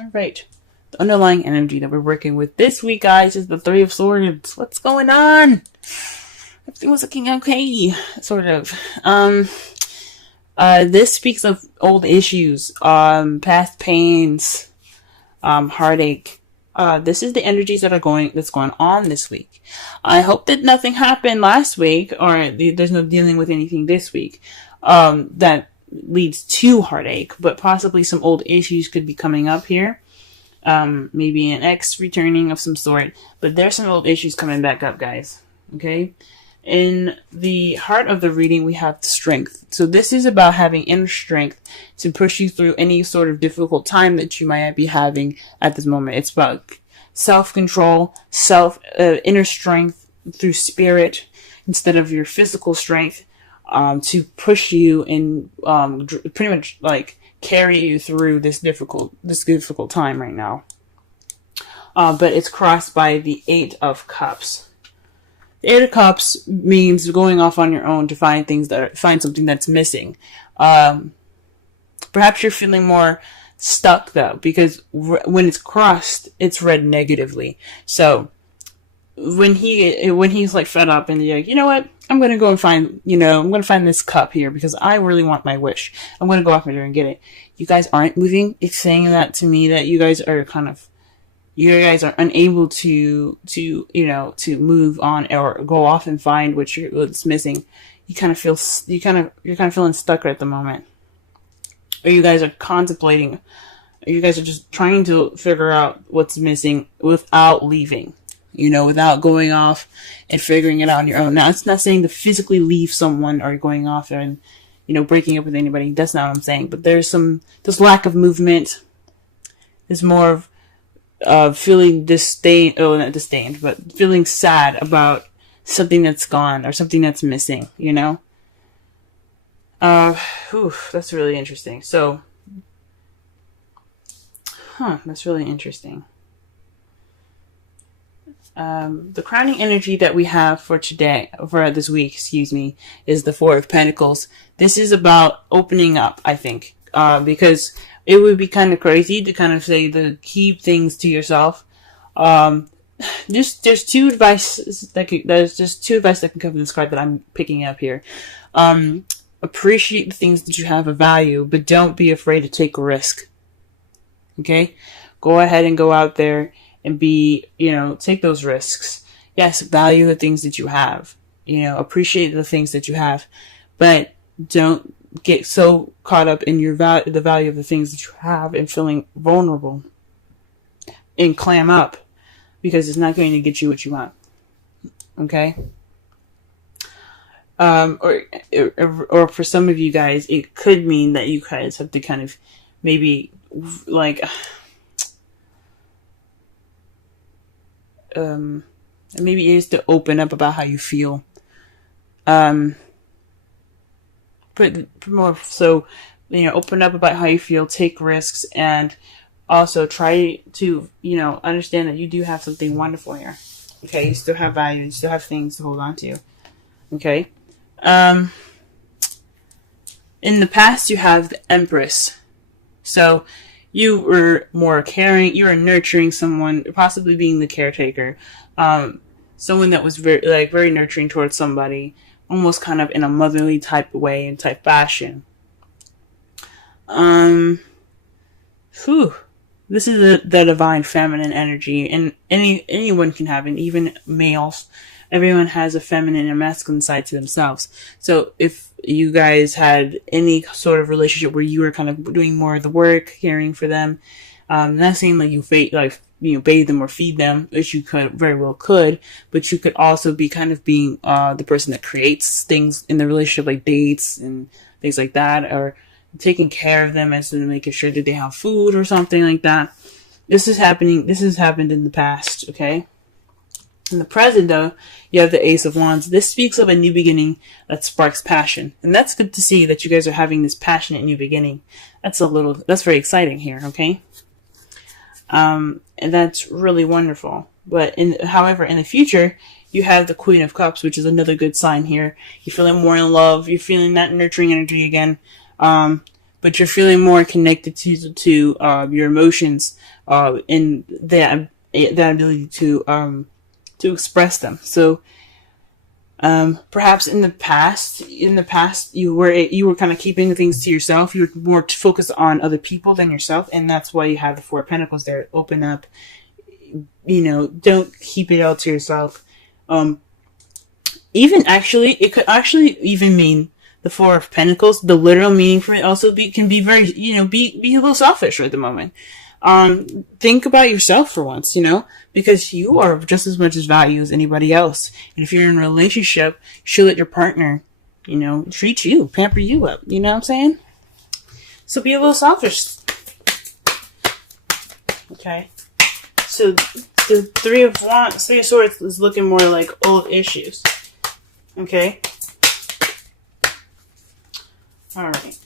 All right. The underlying energy that we're working with this week, guys, is the Three of Swords. What's going on? Everything was looking okay, sort of. This speaks of old issues, past pains, heartache. This is the energies that's going on this week. I hope that nothing happened last week, or there's no dealing with anything this week, that leads to heartache, but possibly some old issues could be coming up here. Maybe an ex returning of some sort, but there's some old issues coming back up, guys. Okay. In the heart of the reading, we have strength. So this is about having inner strength to push you through any sort of difficult time that you might be having at this moment. It's about self-control, inner strength through spirit instead of your physical strength, to push you and pretty much like carry you through this difficult time right now. But it's crossed by the Eight of Cups. The Eight of Cups means going off on your own to find something that's missing. Perhaps you're feeling more stuck though, because when it's crossed, it's read negatively. So when he's like fed up and you're like, you know what? I'm going to go and find this cup here because I really want my wish. I'm going to go off there and get it. You guys aren't moving. It's saying that to me that you guys are unable to move on or go off and find what's missing. You're kind of feeling stuck at the moment. Or you guys are contemplating, or you guys are just trying to figure out what's missing without leaving. Without going off and figuring it out on your own. Now, it's not saying to physically leave someone or going off and, breaking up with anybody. That's not what I'm saying. But there's lack of movement. There's more of feeling not disdained, but feeling sad about something that's gone or something that's missing, That's really interesting. So, that's really interesting. The crowning energy that we have for this week, is the Four of Pentacles. This is about opening up, I think, because it would be kind of crazy to kind of say to keep things to yourself. There's two advice that can come from this card that I'm picking up here. Appreciate the things that you have of value, but don't be afraid to take a risk. Okay? Go ahead and go out there and take those risks. Yes, value the things that you have. Appreciate the things that you have, but don't get so caught up in the value of the things that you have and feeling vulnerable and clam up, because it's not going to get you what you want. Okay? Or for some of you guys, it could mean that you guys have to kind of maybe maybe it is to open up about how you feel. But more so, open up about how you feel, take risks, and also try to, understand that you do have something wonderful here. Okay, you still have value, you still have things to hold on to. Okay. In the past, you have the Empress. So you were more caring, you were nurturing someone, possibly being the caretaker. Someone that was very nurturing towards somebody, almost kind of in a motherly type way and type fashion. This is the divine feminine energy, and anyone can have it, even males. Everyone has a feminine and masculine side to themselves. So if you guys had any sort of relationship where you were kind of doing more of the work, caring for them, not saying like you bathe them or feed them, which you very well could, but you could also be kind of being the person that creates things in the relationship, like dates and things like that, or taking care of them as in making sure that they have food or something like that. This has happened in the past, okay? In the present, though, you have the Ace of Wands. This speaks of a new beginning that sparks passion. And that's good to see that you guys are having this passionate new beginning. That's very exciting here, okay? And that's really wonderful. But however, in the future, you have the Queen of Cups, which is another good sign here. You're feeling more in love. You're feeling that nurturing energy again. but you're feeling more connected to your emotions, and that ability to express them. So perhaps in the past, you were kind of keeping things to yourself. You were more focused on other people than yourself, and that's why you have the Four of Pentacles there. Open up, don't keep it all to yourself. Even actually, it could actually even mean the Four of Pentacles. The literal meaning for it also can be very, be a little selfish at the moment. Think about yourself for once, because you are just as much as value as anybody else. And if you're in a relationship, you should let your partner, treat you, pamper you up. You know what I'm saying? So be a little selfish. Okay. So the Three of Swords is looking more like old issues. Okay. All right.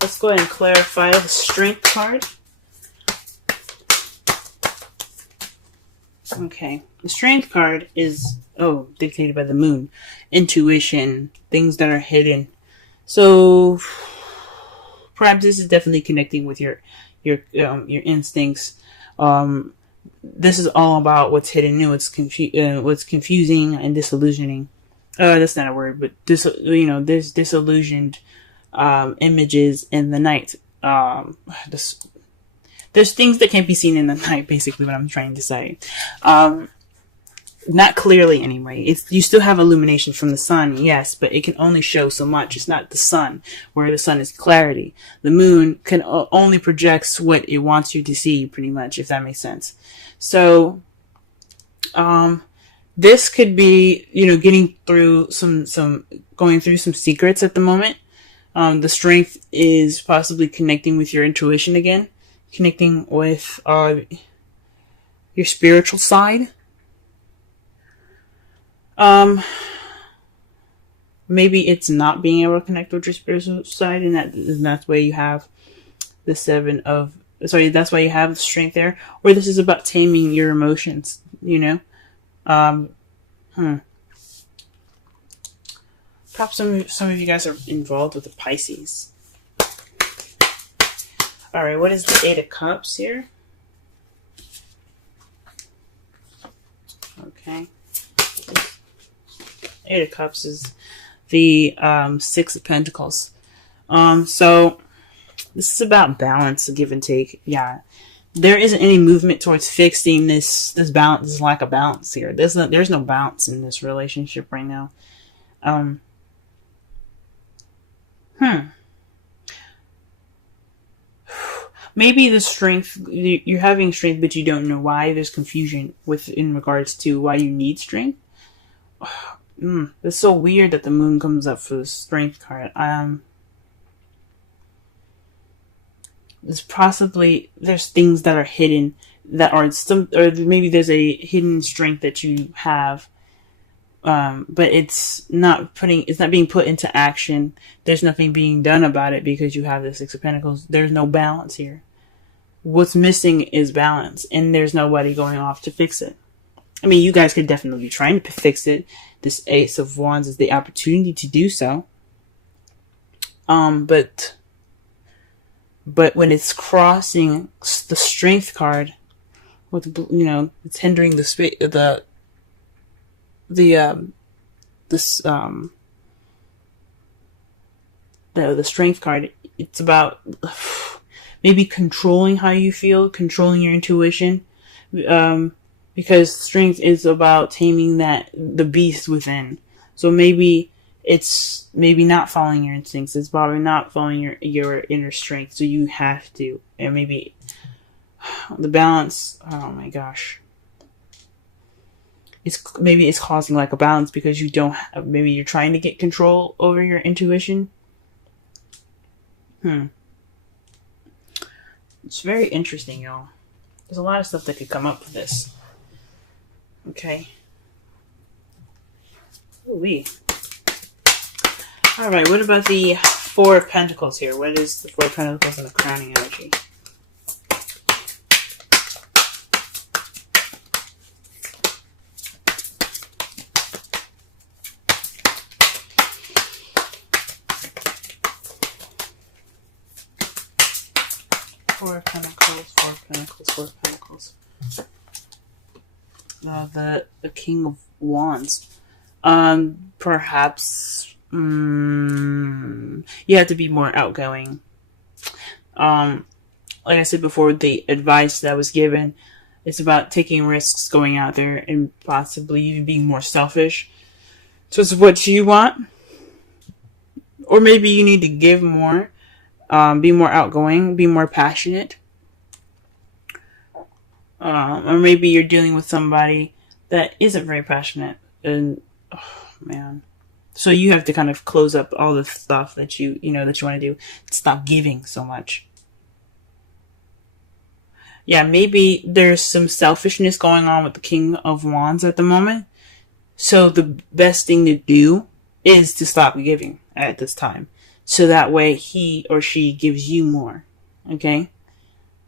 Let's go ahead and clarify the Strength card. Okay. The Strength card is, dictated by the moon. Intuition. Things that are hidden. So, perhaps this is definitely connecting with your instincts. This is all about what's hidden and what's confusing and disillusioning. That's not a word, but there's disillusioned images in the night. There's things that can't be seen in the night, basically what I'm trying to say. Not clearly anyway. You still have illumination from the sun, yes, but it can only show so much. It's not the sun, where the sun is clarity. The moon can only projects what it wants you to see, pretty much, if that makes sense. So, this could be, getting through going through some secrets at the moment. The Strength is possibly connecting with your intuition again, connecting with your spiritual side. Maybe it's not being able to connect with your spiritual side, and that's why you have the that's why you have the Strength there. Or this is about taming your emotions, Perhaps some of you guys are involved with the Pisces. Alright, what is the Eight of Cups here? Okay. Eight of Cups is the Six of Pentacles. So this is about balance, give and take. Yeah. There isn't any movement towards fixing this balance, this lack of balance here. There's no balance in this relationship right now. Maybe the Strength, you're having Strength, but you don't know why. There's confusion in regards to why you need Strength. It's so weird that the moon comes up for the Strength card. There's things that are hidden that are or maybe there's a hidden strength that you have, but it's not being put into action. There's nothing being done about it because you have the Six of Pentacles. There's no balance here. What's missing is balance, and there's nobody going off to fix it. I mean, you guys could definitely be trying to fix it. This Ace of Wands is the opportunity to do so. But when it's crossing the Strength card, with it's hindering the Strength card. It's about maybe controlling how you feel, controlling your intuition, because Strength is about taming the beast within. So maybe it's not following your instincts. It's probably not following your inner strength. So you have to, and maybe the balance. Oh my gosh. Maybe it's causing lack of balance because you don't have, maybe you're trying to get control over your intuition. It's very interesting, y'all. There's a lot of stuff that could come up with this. Okay. Ooh-wee. Alright, what about the Four of Pentacles here? What is the Four of Pentacles and the crowning energy? Four of Pentacles, Four of Pentacles, Four of Pentacles. The King of Wands. Perhaps you have to be more outgoing. Like I said before, the advice that was given, it's about taking risks, going out there, and possibly even being more selfish. So it's what you want. Or maybe you need to give more, be more outgoing, be more passionate. Or maybe you're dealing with somebody that isn't very passionate. And, oh man. So you have to kind of close up all the stuff that you want to do. Stop giving so much. Yeah, maybe there's some selfishness going on with the King of Wands at the moment. So the best thing to do is to stop giving at this time. So that way he or she gives you more. Okay?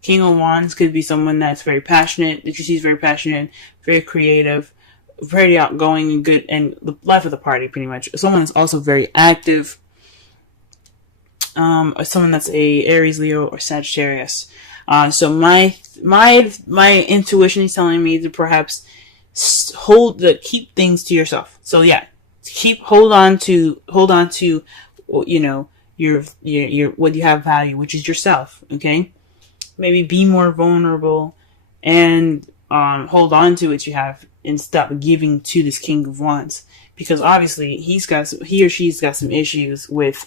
King of Wands could be someone that's very passionate, that you see is very passionate, very creative, very outgoing and good, and the life of the party pretty much. Someone that's also very active. Or someone that's a Aries, Leo, or Sagittarius. So my intuition is telling me to perhaps keep things to yourself. So yeah, hold on to your what you have value, which is yourself. Okay, maybe be more vulnerable and hold on to what you have and stop giving to this King of Wands, because obviously he or she's got some issues with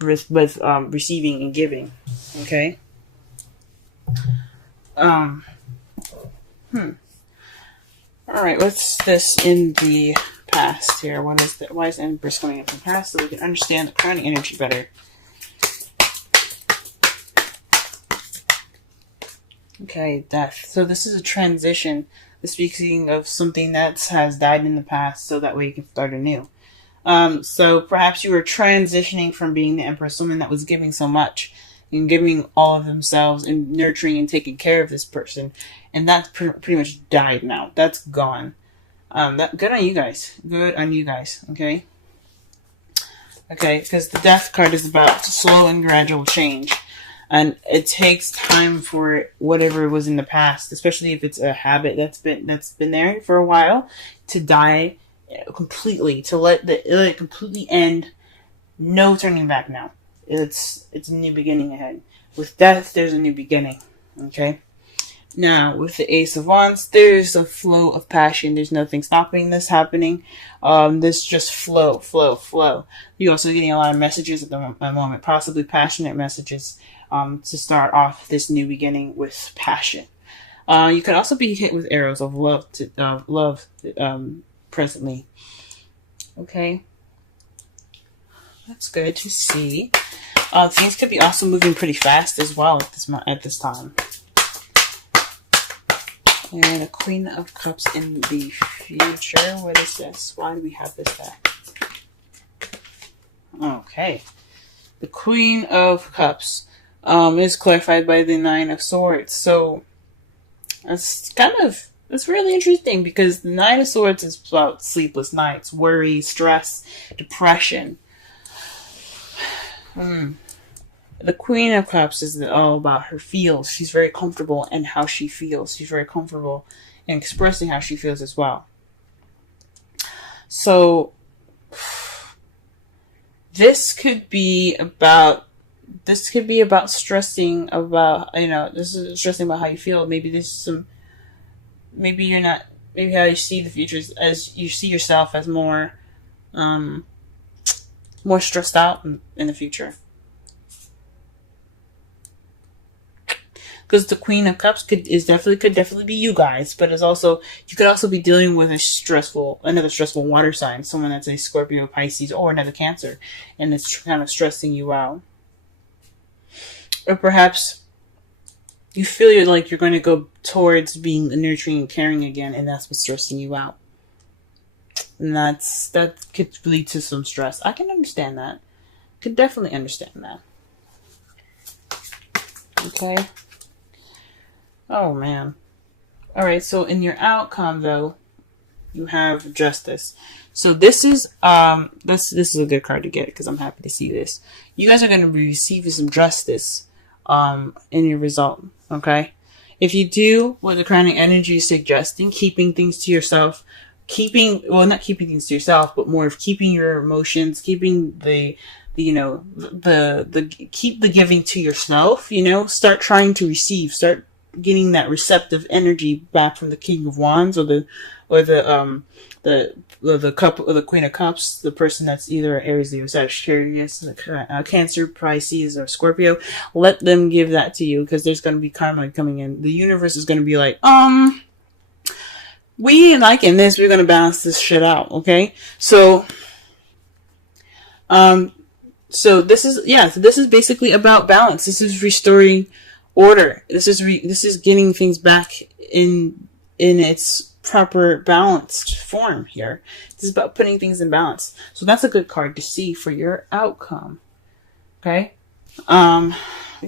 receiving and giving. Okay. Alright, what's this in the past here? Why is the Empress coming up in the past so we can understand the crowning energy better? Okay, death. So this is a transition. Speaking of something that has died in the past, so that way you can start anew. So perhaps you were transitioning from being the Empress, someone that was giving so much and giving all of themselves and nurturing and taking care of this person, and that's pretty much died now. That's gone. Good on you guys. Good on you guys. Okay. Okay, because the Death card is about slow and gradual change, and it takes time for whatever was in the past, especially if it's a habit that's been there for a while, to die completely, to let it completely end. No turning back now. It's a new beginning ahead. With Death, there's a new beginning. Okay. Now, with the Ace of Wands, there's a flow of passion. There's nothing stopping this happening. This just flow. You're also getting a lot of messages at the moment, possibly passionate messages, to start off this new beginning with passion. You could also be hit with arrows of love, presently. Okay. That's good to see. Things could be also moving pretty fast as well at this time. And a Queen of Cups in the future. What is this? Why do we have this back? Okay. The Queen of Cups is clarified by the Nine of Swords. So that's really interesting, because the Nine of Swords is about sleepless nights, worry, stress, depression. The Queen of Cups is all about her feels. She's very comfortable in how she feels. She's very comfortable in expressing how she feels as well. So this could be about stressing about, this is stressing about how you feel. Maybe how you see the future as you see yourself as more stressed out in the future. Because the Queen of Cups could definitely be you guys, but you could also be dealing with another stressful water sign, someone that's a Scorpio, Pisces, or another Cancer, and it's kind of stressing you out. Or perhaps you feel like you're going to go towards being nurturing and caring again, and that's what's stressing you out. And that could lead to some stress. I can understand that. Could definitely understand that. Okay. Oh, man. Alright, so in your outcome, though, you have Justice. So this is a good card to get, because I'm happy to see this. You guys are going to be receiving some justice in your result. Okay. If you do what the crowning energy is suggesting, keeping things to yourself, not keeping things to yourself, but more of keeping your emotions, keeping keep the giving to yourself, start trying to receive, start getting that receptive energy back from the King of Wands or the cup or the Queen of Cups, the person that's either Aries, Leo, Sagittarius, Cancer, Pisces, or Scorpio. Let them give that to you, because there's going to be karma coming in. The universe is going to be like, we liking this, we're going to balance this shit out, okay? So this is basically about balance. This is restoring order. This is getting things back in its proper balanced form here. This is about putting things in balance. So that's a good card to see for your outcome. Okay. You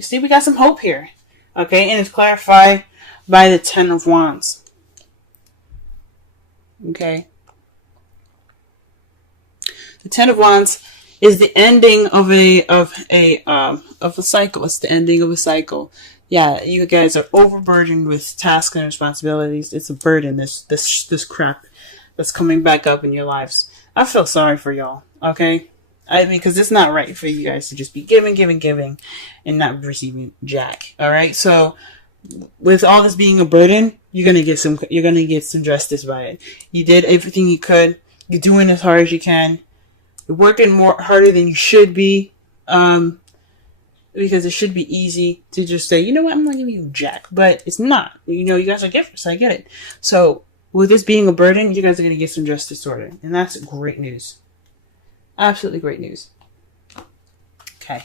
see, we got some hope here. Okay, and it's clarified by the Ten of Wands. Okay. The Ten of Wands is the ending of a cycle. It's the ending of a cycle. Yeah, you guys are overburdened with tasks and responsibilities. It's a burden, this crap that's coming back up in your lives. I feel sorry for y'all, okay? Because it's not right for you guys to just be giving, and not receiving jack. All right, so with all this being a burden, you're gonna get some justice by it. You did everything you could. You're doing as hard as you can. You're working harder than you should be. Because it should be easy to just say, you know what, I'm not giving you jack. But it's not. You guys are givers. I get it. So, with this being a burden, you guys are going to get some justice sorted. And that's great news. Absolutely great news. Okay.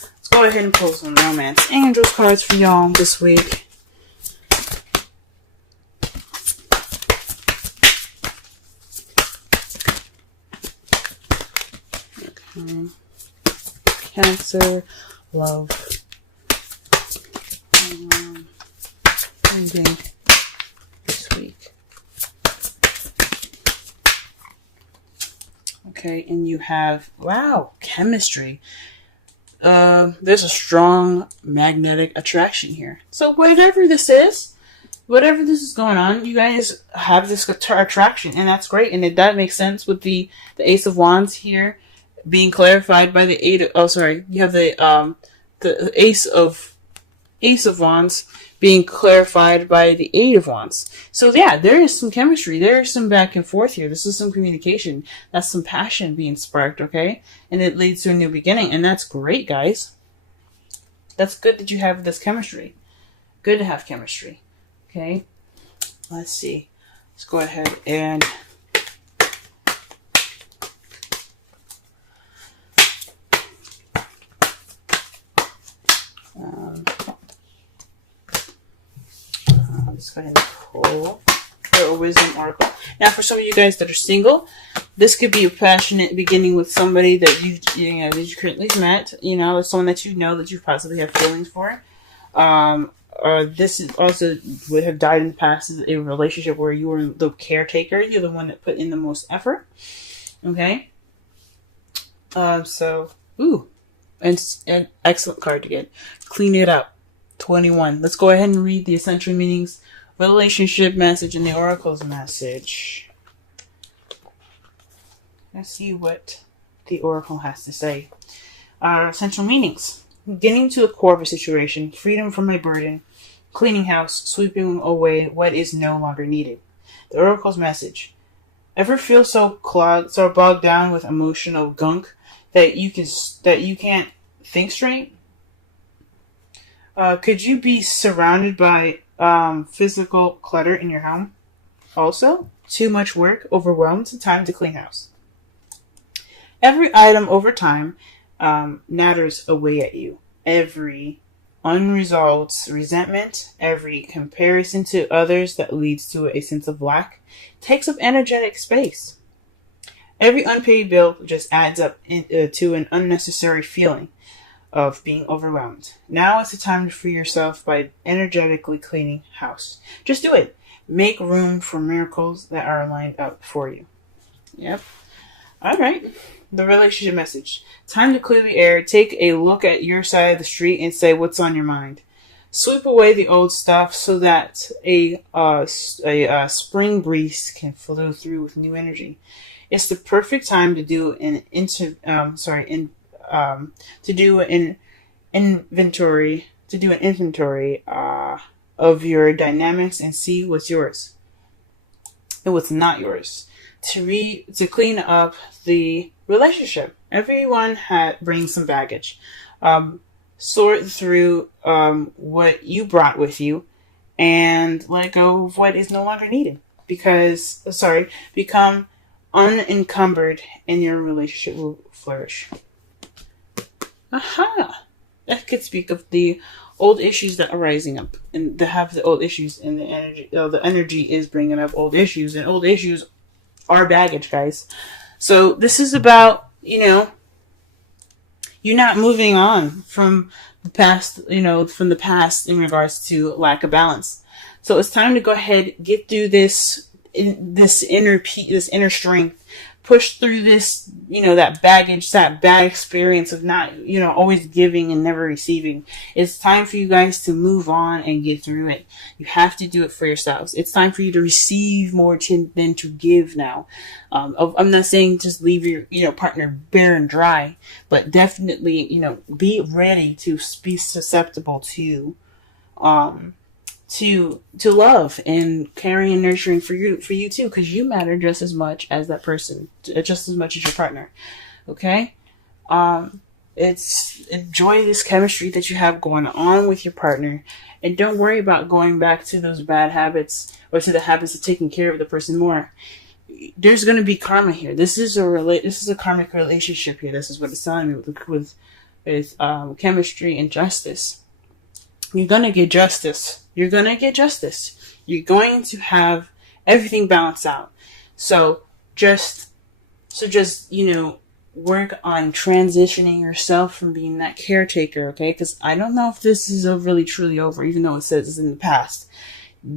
Let's go ahead and pull some Romance Angels cards for y'all this week. Okay. Cancer. Love. Ending this week. Okay, and you have, wow, chemistry. There's a strong magnetic attraction here. So whatever this is going on, you guys have this attraction, and that's great, and that makes sense with the Ace of Wands here being clarified by the you have the Ace of Wands being clarified by the Eight of Wands. So yeah, there is some chemistry. There is some back and forth here. This is some communication. That's some passion being sparked, okay? And it leads to a new beginning, and that's great, guys. That's good that you have this chemistry. Good to have chemistry. Okay? Let's see. Let's go ahead and let's go ahead and pull a wisdom oracle. Now, for some of you guys that are single, this could be a passionate beginning with somebody that you currently met. Someone that that you possibly have feelings for. Or this is also would have died in the past as a relationship where you were the caretaker. You're the one that put in the most effort. Okay. An excellent card to get. Clean it up. 21. Let's go ahead and read the essential meanings, relationship message, and the oracle's message. Let's see what the oracle has to say. Essential meanings. Getting to the core of a situation, freedom from my burden, cleaning house, sweeping away what is no longer needed. The oracle's message. Ever feel so bogged down with emotional gunk that you can't think straight? Could you be surrounded by physical clutter in your home? Also, too much work, overwhelmed, time to clean house. Every item over time natters away at you. Every unresolved resentment, every comparison to others that leads to a sense of lack takes up energetic space. Every unpaid bill just adds up to an unnecessary feeling of being overwhelmed. Now is the time to free yourself by energetically cleaning house. Just do it. Make room for miracles that are lined up for you. Yep. All right. the relationship message. Time to clear the air. Take a look at your side of the street and say what's on your mind. Sweep away the old stuff so that a spring breeze can flow through with new energy. It's the perfect time to do an inventory of your dynamics and see what's yours and what's not yours. To clean up the relationship. Everyone brings some baggage. Sort through what you brought with you and let go of what is no longer needed. Become unencumbered and your relationship will flourish. Aha! That could speak of the old issues that are rising up and the old issues and the energy. The energy is bringing up old issues, and old issues are baggage, guys. So this is about, you're not moving on from the past, from the past in regards to lack of balance. So it's time to go ahead, get through this inner strength, push through this, that baggage, that bad experience of not, always giving and never receiving. It's time for you guys to move on and get through it. You have to do it for yourselves. It's time for you to receive more than to give now. I'm not saying just leave your, partner bare and dry, but definitely, be ready to be susceptible to love and caring and nurturing for you too, because you matter just as much as that person, just as much as your partner. Okay? Enjoy this chemistry that you have going on with your partner, and don't worry about going back to those bad habits or to the habits of taking care of the person more. There's going to be karma here. This is a karmic relationship here. This is what it's telling me with chemistry and justice. You're going to get justice. You're going to have everything balanced out. So just, work on transitioning yourself from being that caretaker, okay? Because I don't know if this is really truly over, even though it says it's in the past.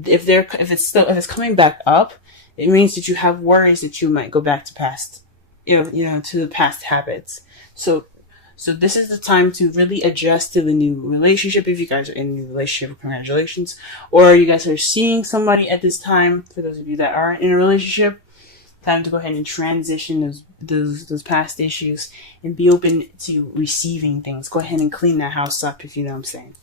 If it's coming back up, it means that you have worries that you might go back to past, to the past habits. So this is the time to really adjust to the new relationship. If you guys are in a new relationship, congratulations. Or you guys are seeing somebody at this time, for those of you that are in a relationship, time to go ahead and transition those past issues and be open to receiving things. Go ahead and clean that house up, if you know what I'm saying.